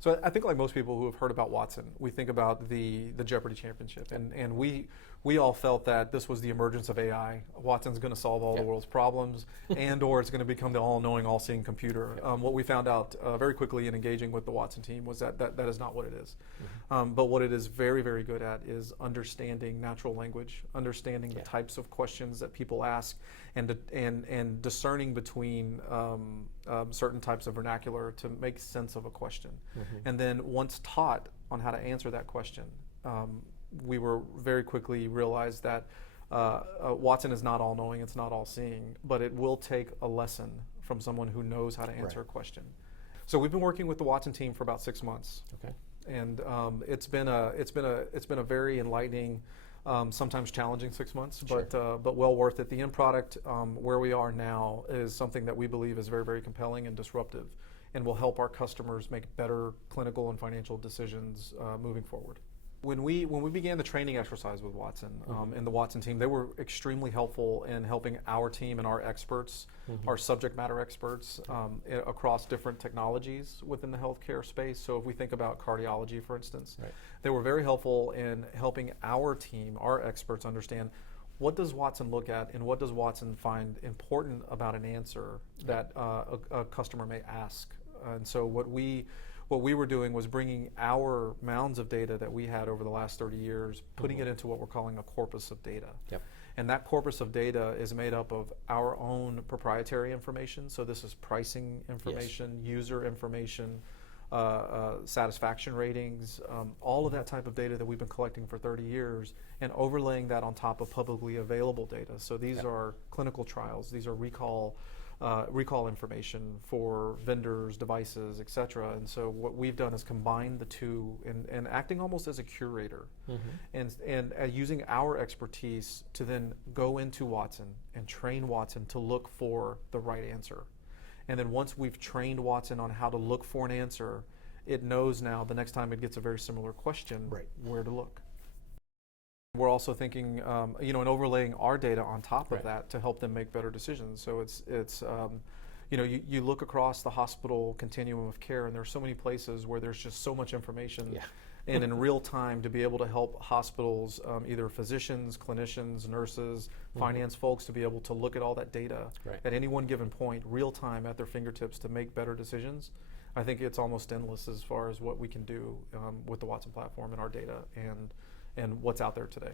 So I think like most people who have heard about Watson, we think about the Jeopardy championship, and we all felt that this was the emergence of AI. Watson's going to solve all the world's problems, and or it's going to become the all-knowing, all-seeing computer. What we found out very quickly in engaging with the Watson team was that that is not what it is. But what it is very, very good at is understanding natural language, understanding the types of questions that people ask, and discerning between certain types of vernacular to make sense of a question. And then once taught on how to answer that question, we were very quickly realized that Watson is not all-knowing, it's not all-seeing, but it will take a lesson from someone who knows how to answer a question. So we've been working with the Watson team for about 6 months. Okay. And it's been a very enlightening, sometimes challenging 6 months, but well worth it. The end product, where we are now, is something that we believe is very, very compelling and disruptive, and will help our customers make better clinical and financial decisions moving forward. When we began the training exercise with Watson and the Watson team, they were extremely helpful in helping our team and our experts, our subject matter experts, across different technologies within the healthcare space. So if we think about cardiology, for instance, they were very helpful in helping our team, our experts, understand what does Watson look at and what does Watson find important about an answer that a customer may ask. And so what we were doing was bringing our mounds of data that we had over the last 30 years, putting it into what we're calling a corpus of data. And that corpus of data is made up of our own proprietary information. So this is pricing information, user information, satisfaction ratings, all of that type of data that we've been collecting for 30 years, and overlaying that on top of publicly available data. So these are clinical trials, these are recall information for vendors, devices, et cetera. And so what we've done is combine the two and acting almost as a curator, and using our expertise to then go into Watson and train Watson to look for the right answer. And then once we've trained Watson on how to look for an answer, it knows now the next time it gets a very similar question, where to look. We're also thinking, and overlaying our data on top of that to help them make better decisions. So it's you look across the hospital continuum of care, and there's so many places where there's just so much information, and in real time to be able to help hospitals, either physicians, clinicians, nurses, finance folks, to be able to look at all that data at any one given point, real time at their fingertips to make better decisions. I think it's almost endless as far as what we can do with the Watson platform and our data and what's out there today.